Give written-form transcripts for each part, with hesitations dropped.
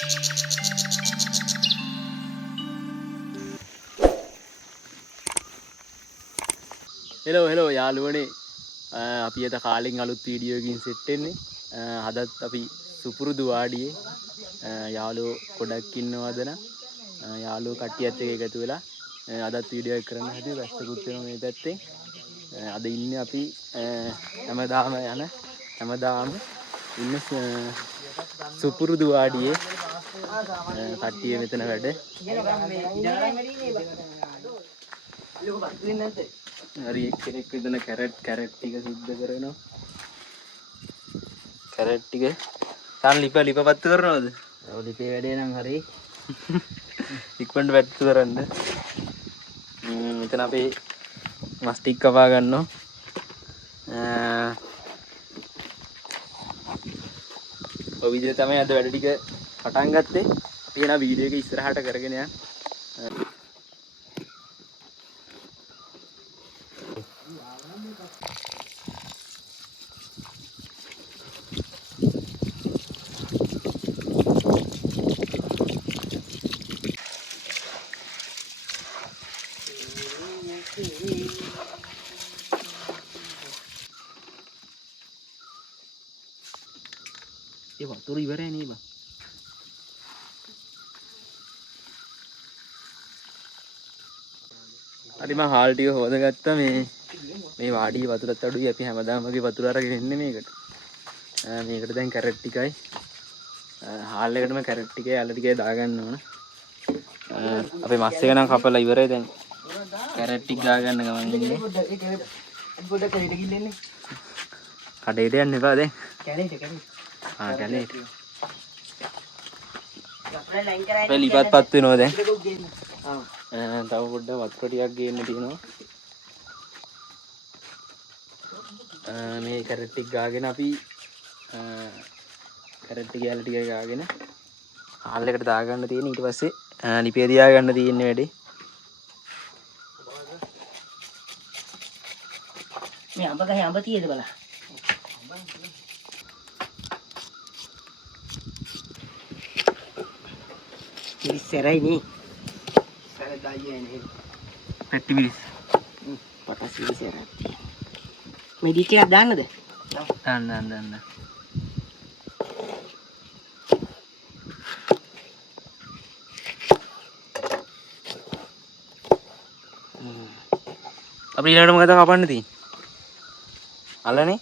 Hello යාළුවනේ අපි අද කාලෙන් අලුත් වීඩියෝ එකකින් සෙට් වෙන්නේ. අදත් අපි සුපුරුදු වාඩියේ යාළුවෝ ගොඩක් ඉන්නවද නම් යාළුවෝ කට්ටියත් එක්ක එකතු වෙලා අදත් වීඩියෝ එක කරන්න හැදුවේ. වැස්සකුත් වෙනවා මේ පැත්තෙන්. අද ඉන්නේ අපි හැමදාම ඉන්න සුපුරුදු වාඩියේ කට්ටිය මෙතන වැඩ. හරි එක්කෙනෙක් විතර කැරට් ටික සුද්ධ කරනවා. කැරට් ටික තාම ලිපපත්තු කරනවද? ඔව් ලිපේ වැඩේ නම් හරි. ඉක්මනට වැට්ටු කරන්න. මෙතන අපි මස් ටික කපා ගන්නවා. ඔය විදිහට තමයි අද වැඩ ටික පටන් ගත්තේ. අපි එන වීඩියෝ එක ඉස්සරහට කරගෙන යන්න. ඒ වතුර ඉවරයි නේ බං. හරි මම හාල් ටික හොදගත්තා. මේ වාඩියේ වතුරත් අඩුයි. අපි හැමදාම වගේ වතුර අරගෙන ඉන්නේ මේකට. මේකට දැන් කැරට් ටිකයි හාල් එකටම කැරට් ටිකයි අල ටිකයි දාගන්න ඕන. අපේ මස් එක නම් කපලා ඉවරයි. දැන් කැරට් ටික දාගන්න ගමන් ඉන්නේ. කඩේට යන්න එපා දැන්. කැලේට. ලිපත්පත් වෙනවා දැන්. තව පොඩ්ඩක් වතුර ටිකක් ගේන්න තියෙනවා. මේ කැරට් ටික ගාගෙන අපි කැරට් ටික ඇල ටික ගාගෙන හාල් එකට දාගන්න තියෙන. ඊට පස්සේ ලිපේ තියාගන්න තියෙන්නේ වැඩි. මේ අඹ ගහේ අඹ තියෙද බලන්න. ඉස්සරයි නේ. ඉස්සර ගායේ නේ. පෙට්ටි මිරිස්. පටස් ඉස්සර. මේ ඩිච් එකක් දාන්නද? දාන්න. අපි ඊළඟට මොකද කපන්න තියෙන්නේ? අලනේ?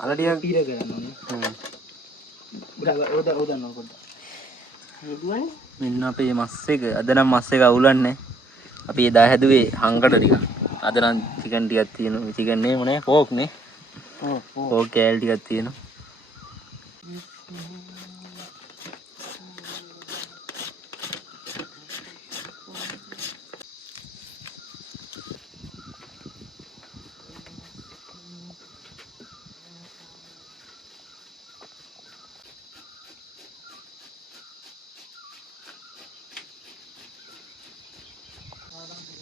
අල ටිකක් පීර කරන්න ඕනේ. ඔදන්න පොඩ්ඩක්. මෙන්න අපේ මස් එක. අද නම් මස් එක අවුලන්නේ. අපි එදා හැදුවේ හංගඩ ටික. අද නම් චිකන් ටිකක් තියෙනවා. චිකන් නේ මොනේ? පෝක් නේ. පෝක් කෑලි ටිකක් තියෙනවා.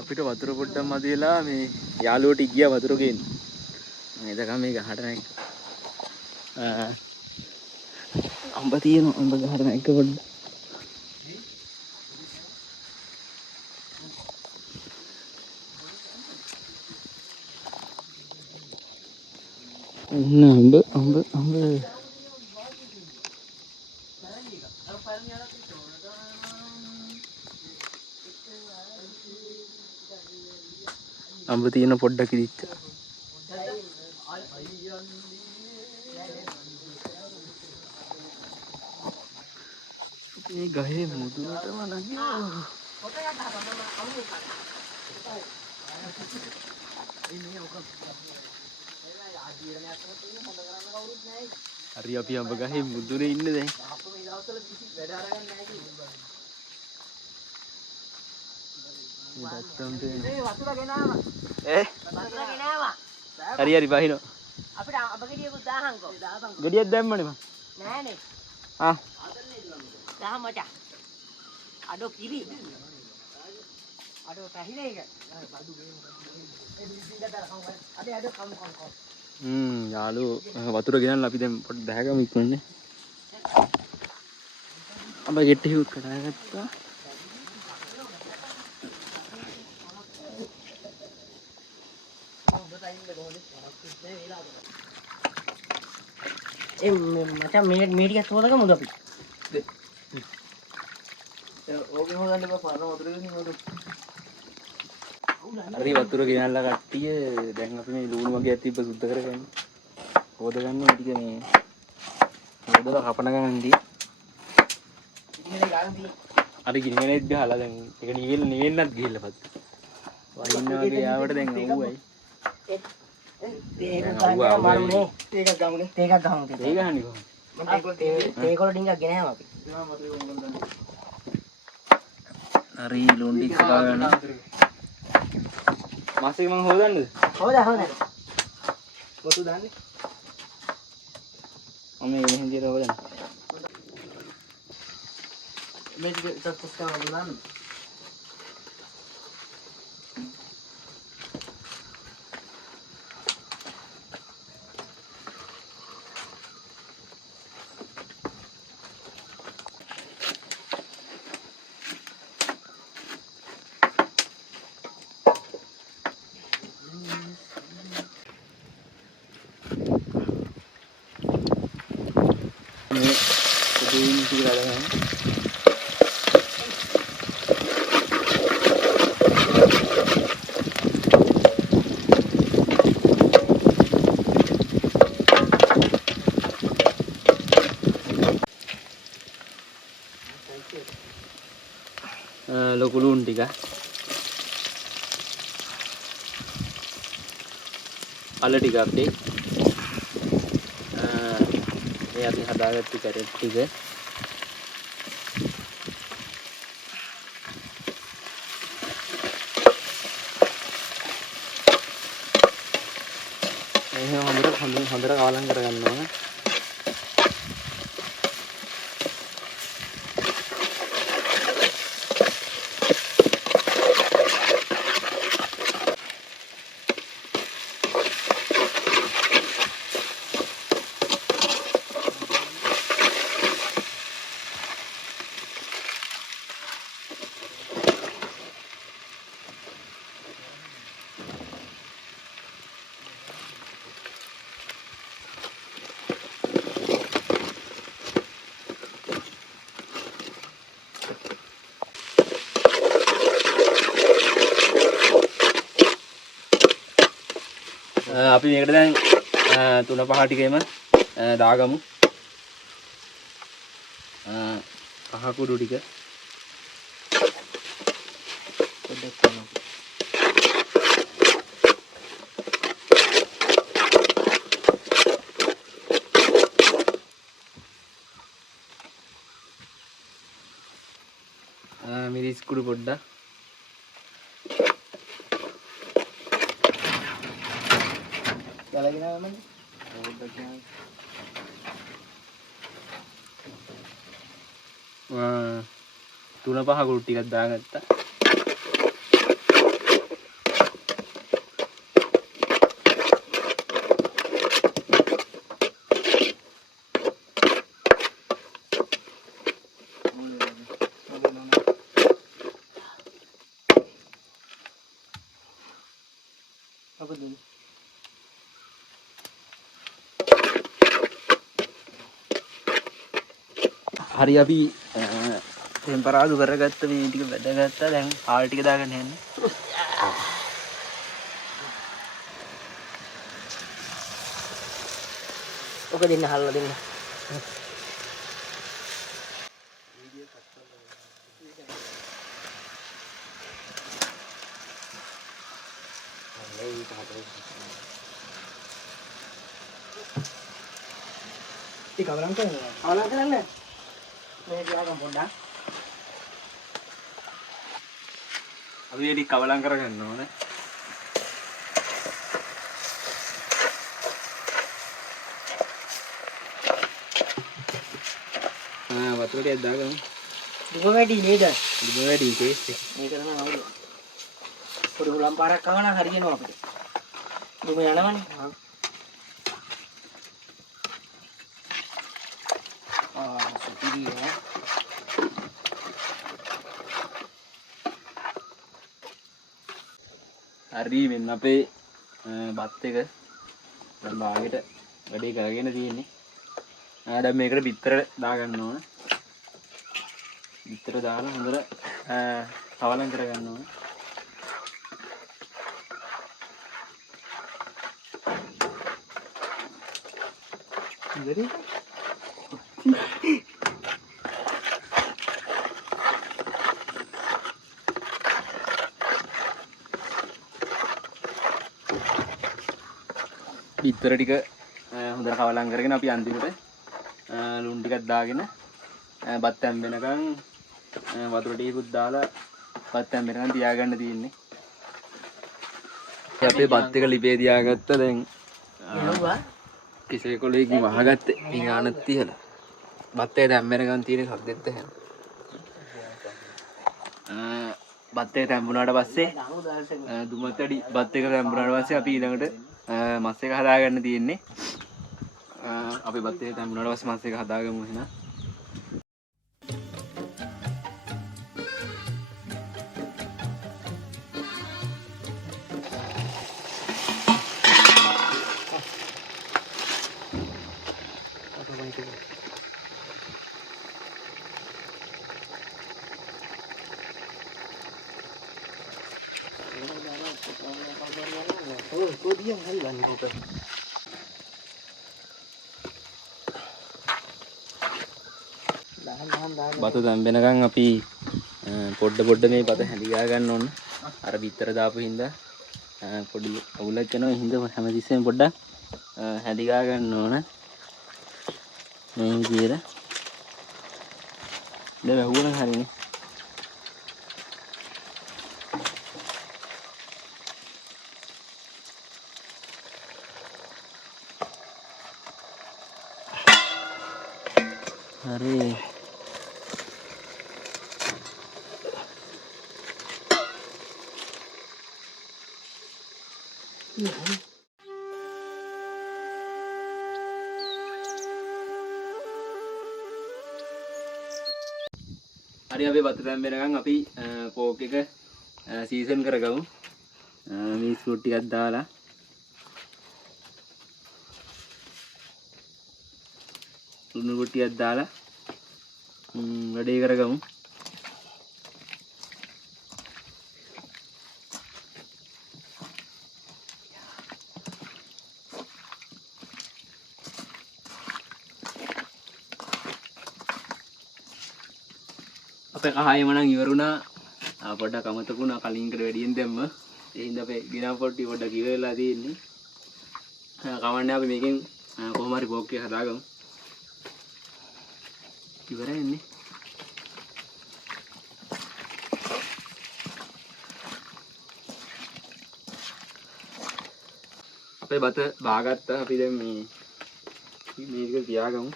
අපිට වතුර පොඩ්ඩක් මදිලා මේ යාළුවෝට ගියා වතුර ගේන්න. මම එදකම මේ ගහට නැග්ග. අඹ තියෙනවා. අඹ ගහට නැග්ග පොඩ්ඩක්. අඹ අඹ තියෙන පොඩ්ඩක් ඉදිච්ච. මේ ගහේ මුදුනටම නැගිනවා. හරි අපි අඹ ගහේ මුදුනේ ඉන්නේ දැන්. හරි බහිනෝ. අපිට අඹ ගෙඩියකුත් දාහන්කෝ. ගෙඩියක් දැම්මනේ මම. නෑනේ. දාහ මචං. අඩෝ කිරි. අඩෝ පැහිලා එක. යාළුවෝ වතුර ගෙනල්ලා අපි දැන් පොඩ්ඩක් දැහැගමු ඉක්මනනේ. අප ගෙට්ටි හුත් කඩාගත්තා. මචං මේ ටික හොදගමුද අපි? ඕකේ හොදන්න බෑ පරණ වතුරකින් හොදමු. හරි වතුර ගෙනල්ලා කට්ටිය දැන් අපි මේ ලුණු වගේ තිබ්බ සුද්ධ කරගන්න. හොදගන්න මේ ටික මේ හොදලා කපන ගමන්දී. අර ගිනිමෙනෙත් ගහලා දැන් ඒක නිවෙන්නත් ගිහිල්ලා පත්. වහින්න වගේ යාවට දැන් අවුවයි. ඒක ගන්න මරුනේ. ඒක ගමුනේ. ඒක ගමු. ඒක ගහන්නේ කොහොමද? ඒකොල ටිකක් ගෙනාව අපි. හරි ලුණු ටික කපා ගන්න. මාසෙක මං හොදන්නද? හොදන්න. කොතු දාන්නේ? මම මේ හින්දියට හොදන්න. මේ ටික සක්සස් කරනවා දාන්න. මේ පුදුම ටික ගලගන්න. ලොකු ලුණු ටික අල ටික අපේ මේ අපි හදාගත්තු කැරට් ටික එහෙනම් හොඳට කවලම් කරගන්න ඕන. අපි මේකට දැන් 3-5 ටිකේම දාගමු. කහ කුඩු ටික පොඩ්ඩක් කරමු. මිරිස් කුඩු පොඩ්ඩක් ගලගෙන ආවමද? තුන පහ කුඩු ටිකක් දාගත්තා. හරි අපි ටෙම්පරාදු කරගත්ත මේ ටික වැදගත්තා. දැන් හාල් ටික දාගන්න යන්නේ. ඔක දෙන්න හල්ලා දෙන්න. ටික කවලම් කරනවා. කවලම් කරන්නේ. මේ ටිකක් පොඩ්ඩක්. අපි ඒක කවලම් කරගන්න ඕනේ. වතුර ටිකක් දාගමු. දුක වැඩි නේද? දුක වැඩි ටේස්ට් එක. මේක තමයි අවුල. පොඩි උලම් පාරක් කවනා හරියනවා අපිට. දුක යනවනේ. සුපිරිය. හරි මෙන්න අපේ බත් එක දැන් බාගෙට වැඩේ කරගෙන තියෙන්නේ. දැන් මේකට බිත්තර දාගන්න ඕන. බිත්තර දාලා හොඳට කවලම් කරගන්න ඕන. ඉතින් බිත්තර ටික හොඳට කවලම් කරගෙන අපි අන්තිමට ලුණු ටිකක් දාගෙන බත් තැම්බෙනකන් වතුර ටිකකුත් දාලා බත් තැම්බෙනකන් තියාගන්න තියෙන්නේ. අපේ බත් එක ලිපේ තියාගත්ත දැන් කිසේ කොලේකින් වහගත්තේ ඊගානක් තියලා බත් එක තැම්බෙනකන් තියෙන සද්දෙත් එහෙම. බත් එක තැම්බුණාට පස්සේ දුමතඩි බත් එක තැම්බුණාට පස්සේ අපි ඊළඟට මස් එක හදාගන්න තියෙන්නේ. අපි බත් එක තැම්බුණාට පස්සේ මස් එක හදාගමු එහෙනම්. බත තැම්බෙනකන් අපි පොඩ්ඩ මේ බත හැඳිගා ගන්න ඕන. අර බිත්තර දාපු හින්දා පොඩි අවුලක් යනවා. හින්දා හැමතිස්සෙම පොඩ්ඩක් හැඳිගා ගන්න ඕන. මේ විදියට දැන් වැහුවනම් හරිනේ. හරි හරි අපි බත තැම්බෙනකන් අපි පෝක් එක සීසන් කරගමු. මිස් ෆෘට් ටිකක් දාලා ලුණු කුටි ටිකක් දාලා වැඩේ කරගමු. අපේ කහායම නම් ඉවරුණා. පොඩ්ඩක් අමතකුණා කලින්කට වැඩියෙන් දැම්ම. ඒ හින්දා අපේ ගෙනා පොට්ටි පොඩ්ඩක් ඉවර වෙලා තියෙන්නේ. කවන්නේ අපි මේකෙන් කොහොම හරි බෝක් එක හදාගමු. ඉවරයි නේ. අපේ බත බාගත්තා. අපි දැන් මේ ටික තියාගමු.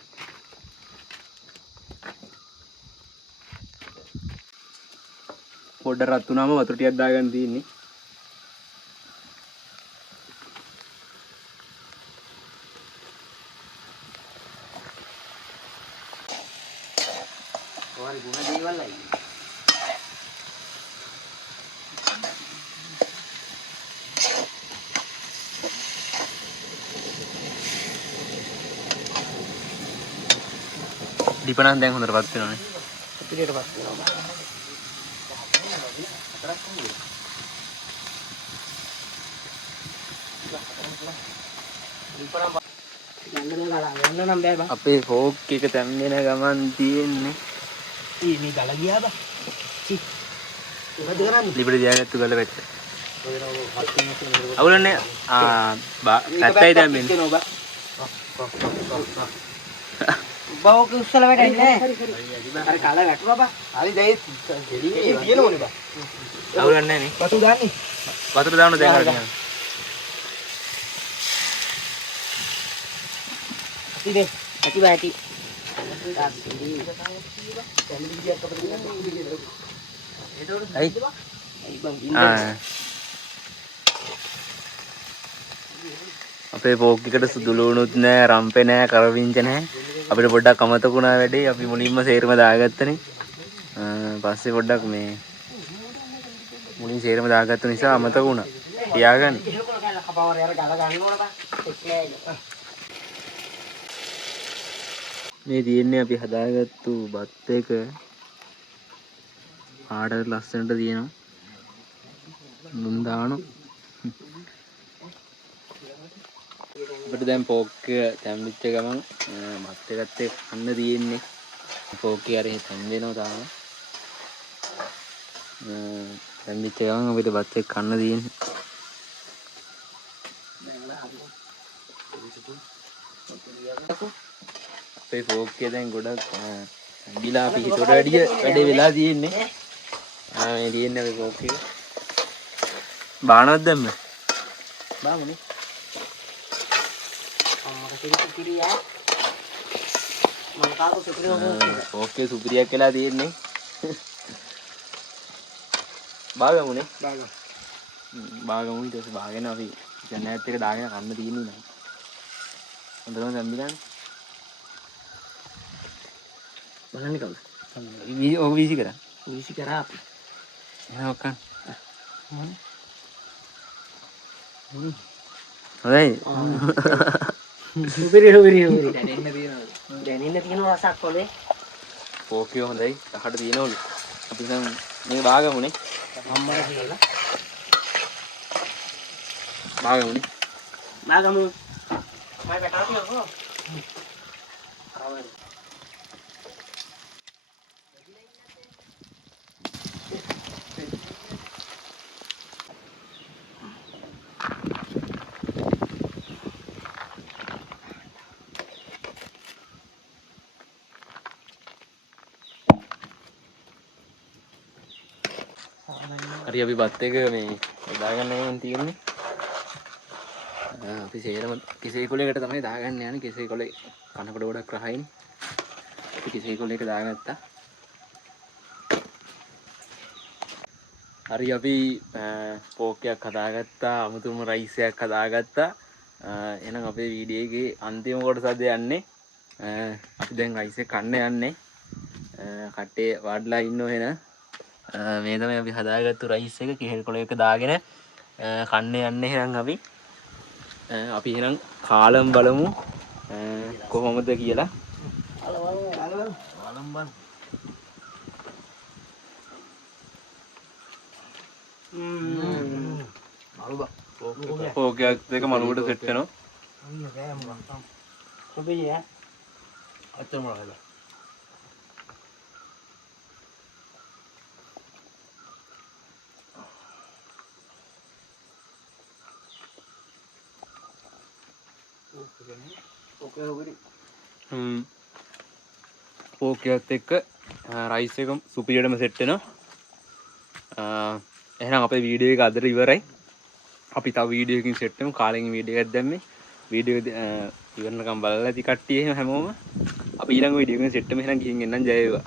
පොඩ්ඩක් රත් වුණාම වතුර ටිකක් දාගන්න තියෙන්නේ. ඔයාලි ගුණ දේවල් අයියේ. දීපනන් දැන් හොඳට පත් වෙනවනේ. පිටියට පත් වෙනවා. අපේ ෆෝක් එක තැම්බෙන ගමන් තියෙන්නේ මේ ගල ගියා බා. චි. මොකද කරන්නේ? ලිපට තියාගත්තු ගල වැට්ට. අවුලන්නේ පැත්තයි තැම්බෙන්නේ. බා ඔක උස්සලා වැටෙන්නේ නැහැ. අර කල වැටුණා බා. හරි දැන් දෙලියේ තියෙනවනේ බා. අවුලන්නේ නැහැ නේ. වතුර දාන්නේ. වතුර දාන්න දැන් හරියට. ඉතින් ඇති බා ඇති. අපේ පෝක් එකට සුදු ලුණුත් නැහැ, රම්පේ නැහැ, කරවිංච නැහැ. අපිට පොඩ්ඩක් අමතකුණා වැඩේ. අපි මුලින්ම සේරම දාගත්තනේ. පස්සේ පොඩ්ඩක් මේ මුලින් සේරම දාගත්ත නිසා අමතකුණා. තියාගන්න. මේ තියෙන්නේ අපි හදාගත්තු බත් එක ආඩර් ලස්සනට තියෙනවා. මුන් දානවා. අපිට දැන් පෝක් එක තැම්බිච්ච ගමන් බත් එකත් එක්ක කන්න තියෙන්නේ. පෝක් එක අර තැම්බ වෙනවා තාම. තැම්බිච්ච ගමන් අපිට බත් එක්ක කන්න තියෙන්නේ. අපේ පෝක් එක දැන් ගොඩක් තැම්බිලා අපි හිතුවට වැඩිය වැඩේ වෙලා තියෙන්නේ. මේ තියෙන්නේ අපේ පෝක් එක. බානවත් දැම්ම. බාමුනේ. ඕකේ සුපිරියක් වෙලා තියෙන්නේ. බාගමුනේ. බාගමු ඊට පස්සේ බාගෙන අපි ජනේට් එක දාගෙන කන්න තියෙන්නේ නෑ. හොඳටම දැම්බිලානේ. බලන්නේ කවුද? ඔක වීසි කරා. වීසි කරා අපි. එහෙනම් ඔක්කන්. හොඳයි. දැනෙන්න තියෙන රසක් කොලේ. පෝකියෝ හොඳයි. අහකට තියෙනවලු. අපි දැන් මේ බාගමුනේ. අම්මලා කියලා. බාගමුනේ. බාගමු. මම බටා තියනවා. හරි අපි බත් එක මේ දාගන්න යන තියෙන්නේ. අපි සේරම කිසේ කොලයකට තමයි දාගන්න යන්නේ. කිසේ කොලේ කනකොට ගොඩක් රහයිනේ. අපි කිසේ කොලයක දාගත්තා. හරි අපි පෝක් එකක් හදාගත්තා. අමුතුම රයිස් එකක් හදාගත්තා. එහෙනම් අපේ වීඩියෝ එකේ අන්තිම කොටසද යන්නේ. අපි දැන් රයිස් එක කන්න යන්නේ. කට්ටේ වඩලා ඉන්නෝ එහෙනම්. මේ තමයි අපි හදාගත්තු රයිස් එක කෙහෙල් කොලයක දාගෙන කන්න යන්නේ. එහෙනම් අපි එහෙනම් කාලම් බලමු කොහොමද කියලා. පෝක් එකත් එක මනුවට සෙට් වෙනවා. පෝක් එකත් එක්ක රයිස් එක සුපිරියටම සෙට් වෙනවා. එහෙනම් අපේ වීඩියෝ එක අදට ඉවරයි. අපි තව වීඩියෝ එකකින් සෙට් වෙමු. කාලෙකින් වීඩියෝ එකක් දැම්මේ. වීඩියෝ ඉවරනකම් බලලා ඇති කට්ටිය හැමෝම. අපි ඊළඟ වීඩියෝ එකකින් සෙට් වෙමු. එහෙනම් ගිහින් එන්නම්. ජය වේවා.